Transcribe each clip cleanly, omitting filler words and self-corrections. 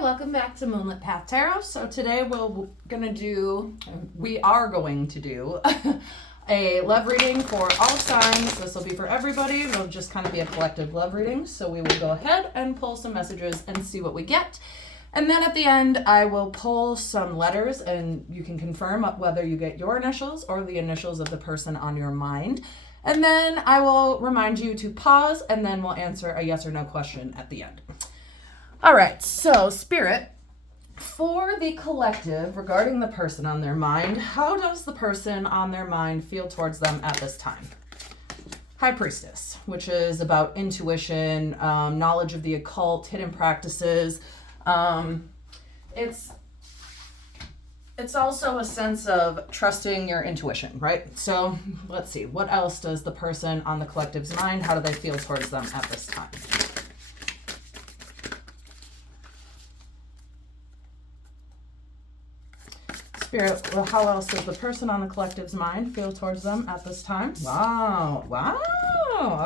welcome back to Moonlit Path Tarot. So today we are going to do a love reading for all signs. This will be for everybody. It'll just kind of be a collective love reading. So we will go ahead and pull some messages and see what we get. And then at the end, I will pull some letters and you can confirm whether you get your initials or the initials of the person on your mind. And then I will remind you to pause and then we'll answer a yes or no question at the end. All right, so Spirit, for the collective regarding the person on their mind, how does the person on their mind feel towards them at this time? High Priestess, which is about intuition, knowledge of the occult, hidden practices. It's also a sense of trusting your intuition, right? So let's see, what else does the person on the collective's mind, how do they feel towards them at this time? Spirit, well, how else does the person on the collective's mind feel towards them at this time? Wow,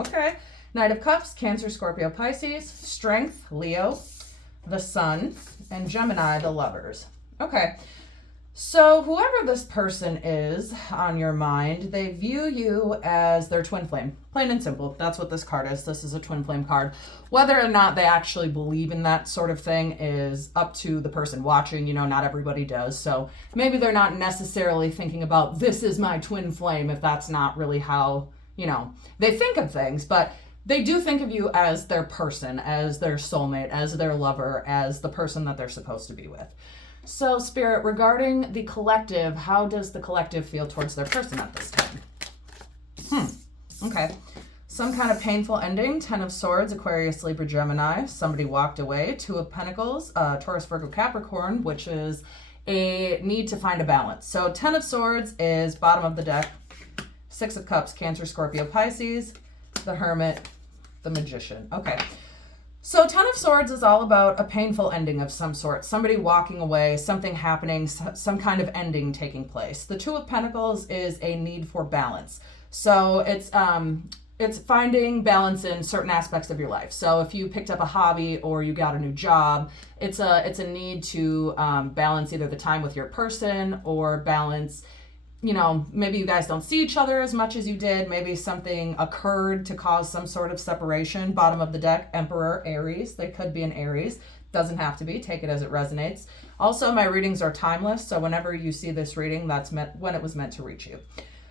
okay. Knight of Cups, Cancer, Scorpio, Pisces, Strength, Leo, the Sun, and Gemini, the Lovers. Okay, so whoever this person is on your mind, they view you as their twin flame. Plain and simple. That's what this card is. This is a twin flame card. Whether or not they actually believe in that sort of thing is up to the person watching. You know, not everybody does. So maybe they're not necessarily thinking about this is my twin flame if that's not really how, you know, they think of things. But they do think of you as their person, as their soulmate, as their lover, as the person that they're supposed to be with. So, Spirit, regarding the collective, how does the collective feel towards their person at this time? Okay. Some kind of painful ending. 10 of Swords, Aquarius, Libra, Gemini. Somebody walked away. 2 of Pentacles, Taurus, Virgo, Capricorn, which is a need to find a balance. So 10 of Swords is bottom of the deck. 6 of Cups, Cancer, Scorpio, Pisces. The Hermit, the Magician. Okay. So 10 of Swords is all about a painful ending of some sort. Somebody walking away, something happening, some kind of ending taking place. The 2 of Pentacles is a need for balance. So it's finding balance in certain aspects of your life. So if you picked up a hobby or you got a new job, it's a need to balance either the time with your person or balance, you know, maybe you guys don't see each other as much as you did. Maybe something occurred to cause some sort of separation. Bottom of the deck, Emperor, Aries. They could be an Aries. Doesn't have to be. Take it as it resonates. Also, my readings are timeless. So whenever you see this reading, that's when it was meant to reach you.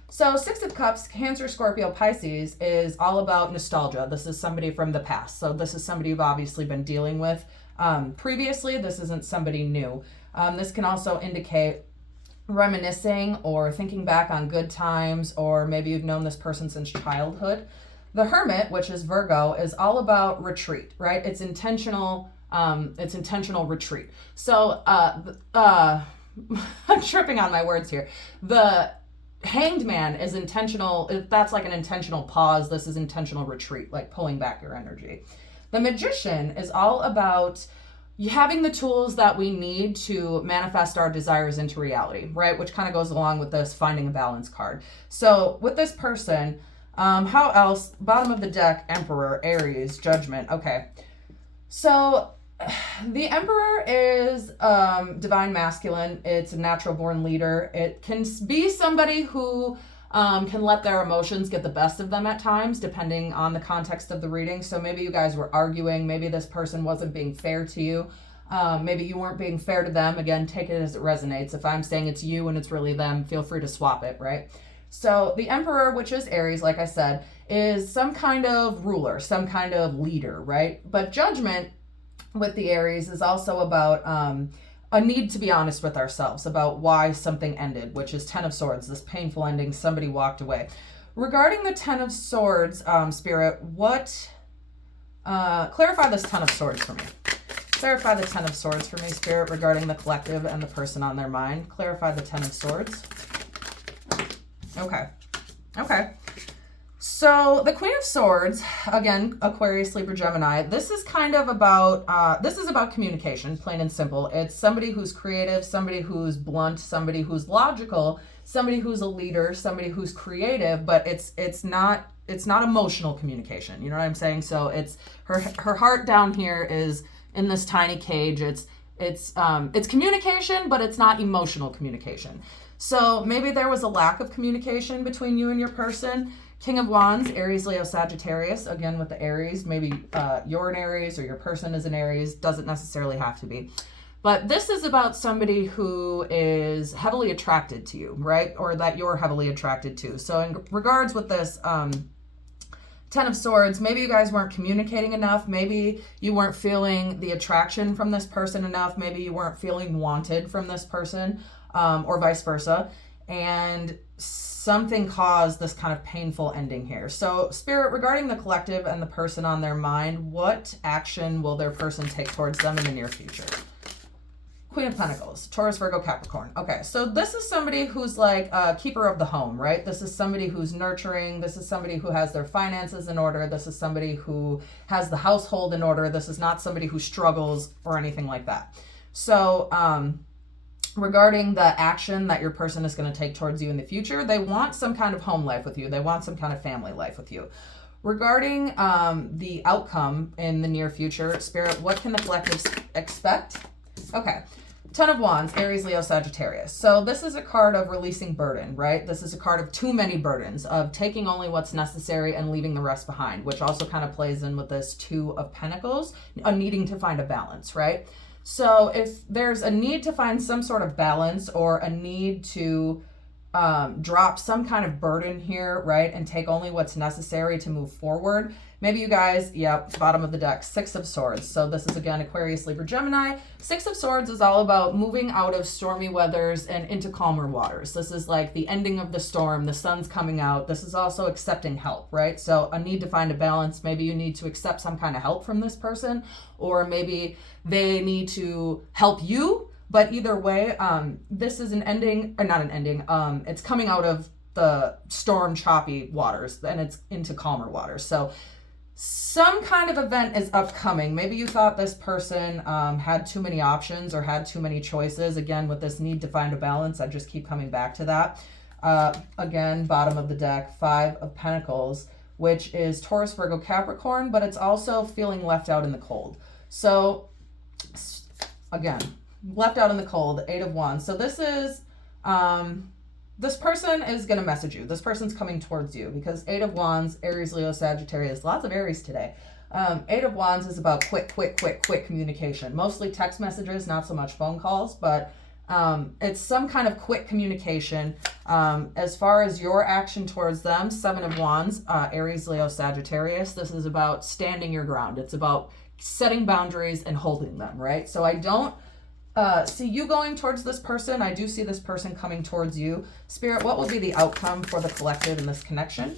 So 6 of Cups, Cancer, Scorpio, Pisces is all about nostalgia. This is somebody from the past. So this is somebody you've obviously been dealing with previously. This isn't somebody new. This can also indicate reminiscing or thinking back on good times, or maybe you've known this person since childhood. The Hermit, which is Virgo, is all about retreat, right? It's intentional retreat. So I'm tripping on my words here. The Hanged Man is intentional. That's like an intentional pause. This is intentional retreat, like pulling back your energy. The Magician is all about having the tools that we need to manifest our desires into reality, right? Which kind of goes along with this finding a balance card. So with this person, how else? Bottom of the deck, Emperor, Aries, Judgment. Okay. So the Emperor is divine masculine. It's a natural born leader. It can be somebody who can let their emotions get the best of them at times, depending on the context of the reading. So maybe you guys were arguing. Maybe this person wasn't being fair to you. Maybe you weren't being fair to them. Again, take it as it resonates. If I'm saying it's you and it's really them, feel free to swap it, right? So the Emperor, which is Aries, like I said, is some kind of ruler, some kind of leader, right? But Judgment with the Aries is also about a need to be honest with ourselves about why something ended, which is 10 of Swords, this painful ending, somebody walked away. Regarding the 10 of Swords, Spirit, clarify this 10 of Swords for me. Clarify the 10 of Swords for me, Spirit, regarding the collective and the person on their mind. Clarify the 10 of Swords. Okay. So the Queen of Swords, again, Aquarius, Libra, Gemini, this is kind of about, communication, plain and simple. It's somebody who's creative, somebody who's blunt, somebody who's logical, somebody who's a leader, somebody who's creative, but it's not emotional communication. You know what I'm saying? So it's her heart down here is in this tiny cage. It's communication, but it's not emotional communication. So maybe there was a lack of communication between you and your person. King of Wands, Aries, Leo, Sagittarius. Again, with the Aries, maybe you're an Aries or your person is an Aries. Doesn't necessarily have to be. But this is about somebody who is heavily attracted to you, right? Or that you're heavily attracted to. So in regards with this Ten of Swords, maybe you guys weren't communicating enough. Maybe you weren't feeling the attraction from this person enough. Maybe you weren't feeling wanted from this person, or vice versa. And something caused this kind of painful ending here. So Spirit, regarding the collective and the person on their mind, what action will their person take towards them in the near future? Queen of Pentacles, Taurus, Virgo, Capricorn. Okay, so this is somebody who's like a keeper of the home, right? This is somebody who's nurturing. This is somebody who has their finances in order. This is somebody who has the household in order. This is not somebody who struggles or anything like that. So regarding the action that your person is going to take towards you in the future, they want some kind of home life with you. They want some kind of family life with you. Regarding the outcome in the near future, Spirit, what can the collectives expect? Okay. Ten of Wands, Aries, Leo, Sagittarius. So this is a card of releasing burden, right? This is a card of too many burdens, of taking only what's necessary and leaving the rest behind, which also kind of plays in with this Two of Pentacles, a needing to find a balance, right? So if there's a need to find some sort of balance or a need to drop some kind of burden here, right? And take only what's necessary to move forward. Maybe you guys, yep, bottom of the deck, Six of Swords. So this is again Aquarius, Libra, Gemini. Six of Swords is all about moving out of stormy weathers and into calmer waters. This is like the ending of the storm, the sun's coming out. This is also accepting help, right? So a need to find a balance. Maybe you need to accept some kind of help from this person, or maybe they need to help you. But either way, this is an ending, or not an ending, it's coming out of the storm choppy waters and it's into calmer waters. So some kind of event is upcoming. Maybe you thought this person had too many options or had too many choices. Again, with this need to find a balance, I just keep coming back to that. Again, bottom of the deck, Five of Pentacles, which is Taurus, Virgo, Capricorn, but it's also feeling left out in the cold. So again, left out in the cold, Eight of Wands. So this is, this person is going to message you. This person's coming towards you because Eight of Wands, Aries, Leo, Sagittarius, lots of Aries today. Eight of Wands is about quick communication. Mostly text messages, not so much phone calls, but it's some kind of quick communication. As far as your action towards them, Seven of Wands, Aries, Leo, Sagittarius, this is about standing your ground. It's about setting boundaries and holding them, right? So I don't see you going towards this person. I do see this person coming towards you. Spirit, what will be the outcome for the collective in this connection?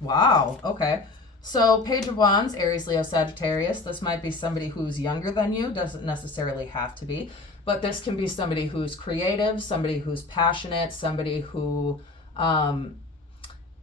Wow. Okay. So Page of Wands, Aries, Leo, Sagittarius. This might be somebody who's younger than you. Doesn't necessarily have to be. But this can be somebody who's creative, somebody who's passionate, somebody who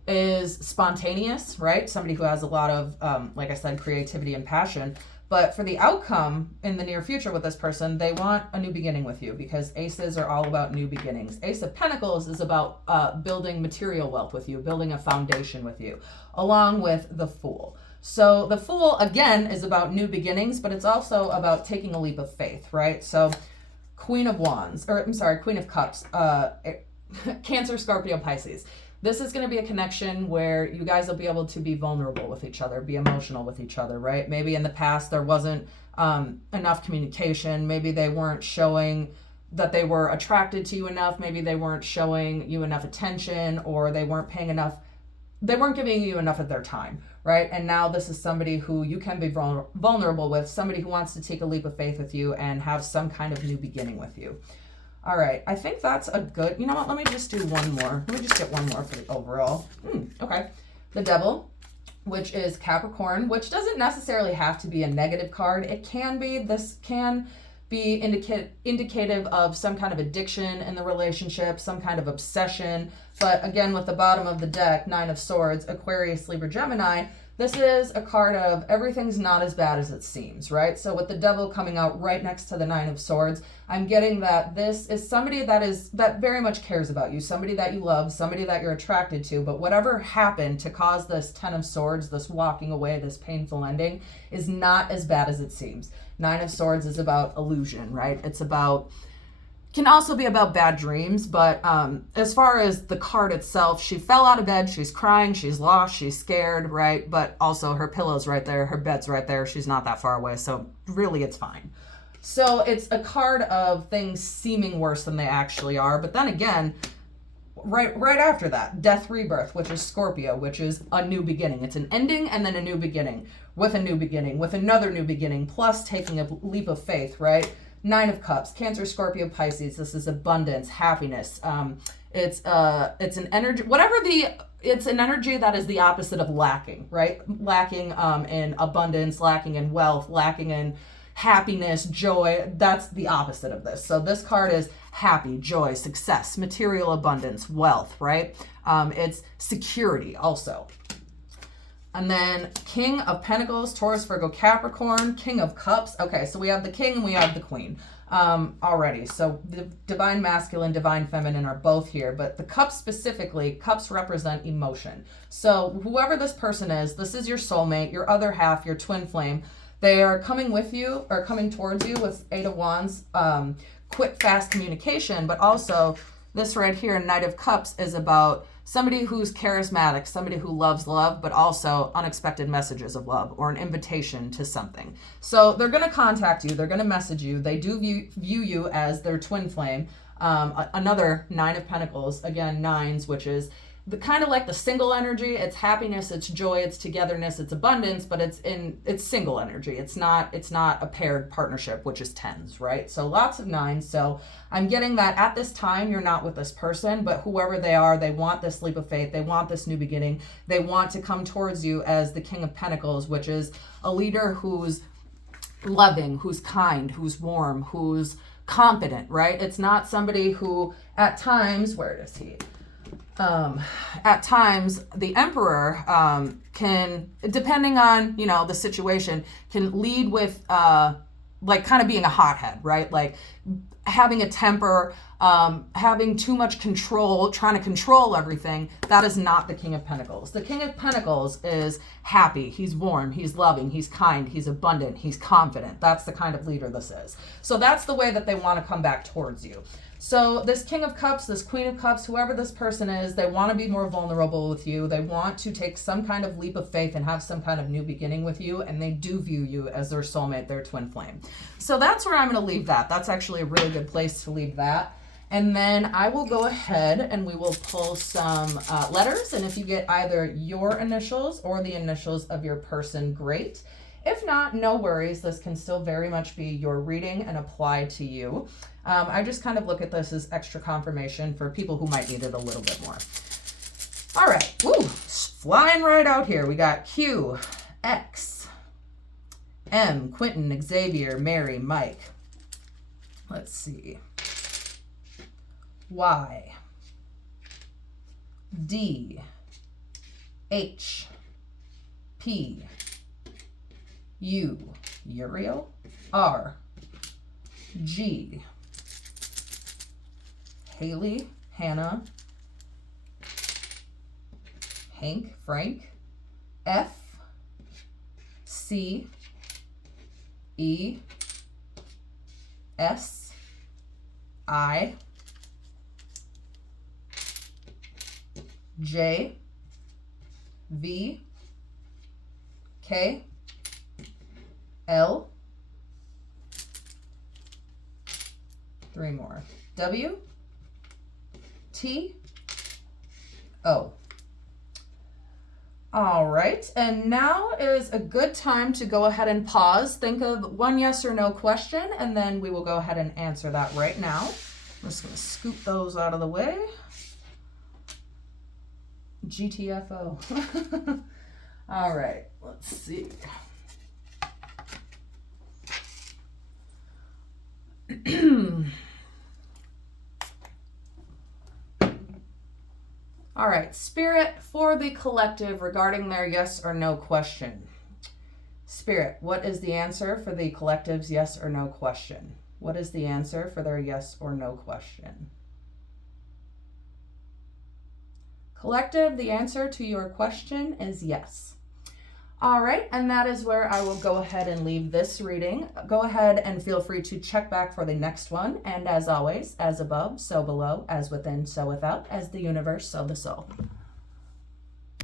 is spontaneous, right? Somebody who has a lot of, like I said, creativity and passion. But for the outcome in the near future with this person, they want a new beginning with you because aces are all about new beginnings. Ace of Pentacles is about building material wealth with you, building a foundation with you, along with the Fool. So the Fool, again, is about new beginnings, but it's also about taking a leap of faith, right? So Queen of Cups, Cancer, Scorpio, Pisces. This is going to be a connection where you guys will be able to be vulnerable with each other, be emotional with each other, right? Maybe in the past there wasn't enough communication. Maybe they weren't showing that they were attracted to you enough. Maybe they weren't showing you enough attention, or they weren't giving you enough of their time, right? And now this is somebody who you can be vulnerable with, somebody who wants to take a leap of faith with you and have some kind of new beginning with you. All right, I think that's a good, you know what, let me just do one more. Let me just get one more for the overall. Okay. The Devil, which is Capricorn, which doesn't necessarily have to be a negative card. It can be. This can be indicative of some kind of addiction in the relationship, some kind of obsession. But again, with the bottom of the deck, Nine of Swords, Aquarius, Libra, Gemini, this is a card of everything's not as bad as it seems, right? So with the Devil coming out right next to the Nine of Swords, I'm getting that this is somebody that very much cares about you, somebody that you love, somebody that you're attracted to, but whatever happened to cause this Ten of Swords, this walking away, this painful ending, is not as bad as it seems. Nine of Swords is about illusion, right? It's about, can also be about bad dreams, but as far as the card itself, she fell out of bed, she's crying, she's lost, she's scared, right? But also her pillow's right there, her bed's right there, she's not that far away, so really it's fine. So it's a card of things seeming worse than they actually are, but then again, right after that, Death Rebirth, which is Scorpio, which is a new beginning. It's an ending and then a new beginning, with a new beginning, with another new beginning, plus taking a leap of faith, right? Nine of Cups, Cancer, Scorpio, Pisces. This is abundance, happiness. It's an energy, it's an energy that is the opposite of lacking, right? Lacking in abundance, lacking in wealth, lacking in happiness, joy. That's the opposite of this. So this card is happy, joy, success, material abundance, wealth, right? It's security also. And then King of Pentacles, Taurus, Virgo, Capricorn, King of Cups. Okay, so we have the King and we have the Queen already. So the Divine Masculine, Divine Feminine are both here, but the Cups specifically, Cups represent emotion. So whoever this person is, this is your soulmate, your other half, your twin flame. They are coming with you or coming towards you with Eight of Wands, quick, fast communication, but also this right here, Knight of Cups, is about somebody who's charismatic, somebody who loves love, but also unexpected messages of love or an invitation to something. So they're going to contact you. They're going to message you. They do view you as their twin flame. Another Nine of Pentacles, again, nines, which is the kind of like the single energy. It's happiness, it's joy, it's togetherness, it's abundance, but it's single energy. It's not a paired partnership, which is tens, right? So lots of nines. So I'm getting that at this time, you're not with this person, but whoever they are, they want this leap of faith. They want this new beginning. They want to come towards you as the King of Pentacles, which is a leader who's loving, who's kind, who's warm, who's confident, right? It's not somebody who at times, where is he? At times the Emperor can, depending on, the situation, can lead with like kind of being a hothead, right? Like having a temper, having too much control, trying to control everything. That is not the King of Pentacles. The King of Pentacles is happy, he's warm, he's loving, he's kind, he's abundant, he's confident. That's the kind of leader this is. So that's the way that they want to come back towards you. So this King of Cups, this Queen of Cups, whoever this person is, they want to be more vulnerable with you. They want to take some kind of leap of faith and have some kind of new beginning with you. And they do view you as their soulmate, their twin flame. So that's where I'm going to leave that. That's actually a really good place to leave that. And then I will go ahead and we will pull some letters. And if you get either your initials or the initials of your person, great. If not, no worries. This can still very much be your reading and apply to you. I just kind of look at this as extra confirmation for people who might need it a little bit more. All right. Woo, flying right out here. We got Q, X, M, Quentin, Xavier, Mary, Mike. Let's see. Y, D, H, P, U, Uriel, R, G, Haley, Hannah, Hank, Frank, F, C, E, S, I, J, V, K, L, 3 more, W, T, O. All right, and now is a good time to go ahead and pause. Think of one yes or no question, and then we will go ahead and answer that right now. I'm just going to scoop those out of the way. GTFO. All right, let's see. All right, Spirit, for the collective regarding their yes or no question. Spirit, what is the answer for the collective's yes or no question? What is the answer for their yes or no question? Collective, the answer to your question is yes. All right, and that is where I will go ahead and leave this reading. Go ahead and feel free to check back for the next one. And as always, as above, so below, as within, so without, as the universe, so the soul.